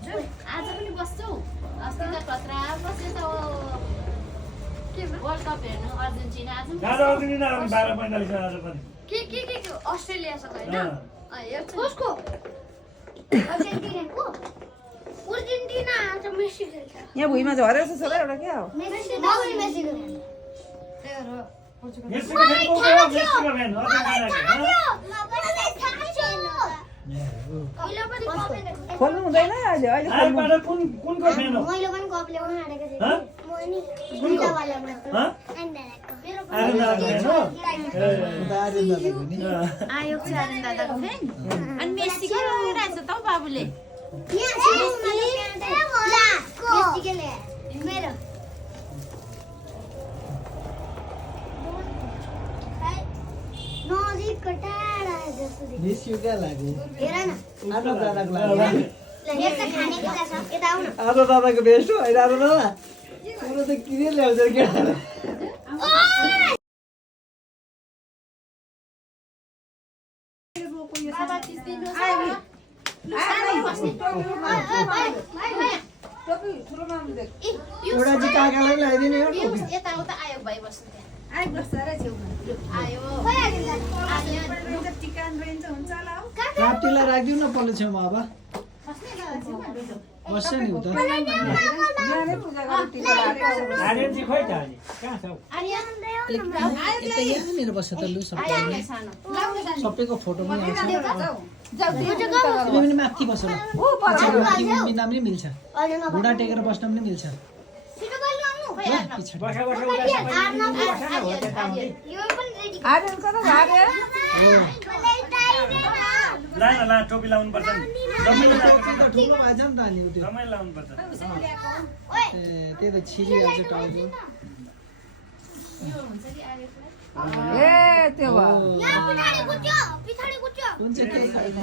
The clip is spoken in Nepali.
आज पनि बस्छौ अस्ति त कत्रा बसे त वर्ल्ड कप हेर्नु अर्जेन्टिना आज अर्जेन्टिना 12:45 आज पनि के अस्ट्रेलियासँग हैन कसको अर्जेन्टिनाको अर्जेन्टिना आज मेसी खेल्छ यहाँ भुइँमा झरेको छ सबै एउटा क्या हो मेसी खेल्छ मेसीको फ्यान को हो मेसीको फ्यान अर्जेन्टिनाको खोल्नु हुँदैन अहिले अहिले आइबाट कुनको फ्यान हो मैले पनि कप ल्याउन आँटेको थिएँ ह मैले इन्डियावालाबाट ह आर्जेन्टिनाको फ्यान हो आयो चाहिँ दादाको फ्यान अनि मेसी के गरिरहेछ त बाबुले मेरो नजिक टाढा जस्तो मिस्यु क्या लाग्यो हेर न आदो दादाको लागि यता खाने कुरा छ यता आउन आदो दादाको बेस्ट हो होइन आदो दादा पुरो त किन ल्याउँछ केटाहरू एउटा चाहिँ काकालाई ल्याइदिने हो टोपी यताउता आयो भाइ बस्नु आइ बस्छ रे छेउमा आयो प्राप्तिलाई राखिदिउँ न पल्लो छेउमा अब बस्छ नि उता बिहानै पूजा गरेर टिका लगाएको आर्यन चाहिँ खोइ त अनि कहाँ छौ यता यहाँनिर बस्छ त लु सबैको फोटो पनि आउँछ तिमी पनि माथि बस्छ ल माथि बिना पनि मिल्छ घुँडा टेकेर बस्न पनि मिल्छ बसा बसा आर्यन कता झार्यो ला टोपी लाउनु पर्छ नि ठुलो भएछ नि त अनि त्यो रमाइलो लाउनु पर्छ ए त्यही त छिरिहाल्छ टाउको ए त्यो भयो कुन चाहिँ केही छैन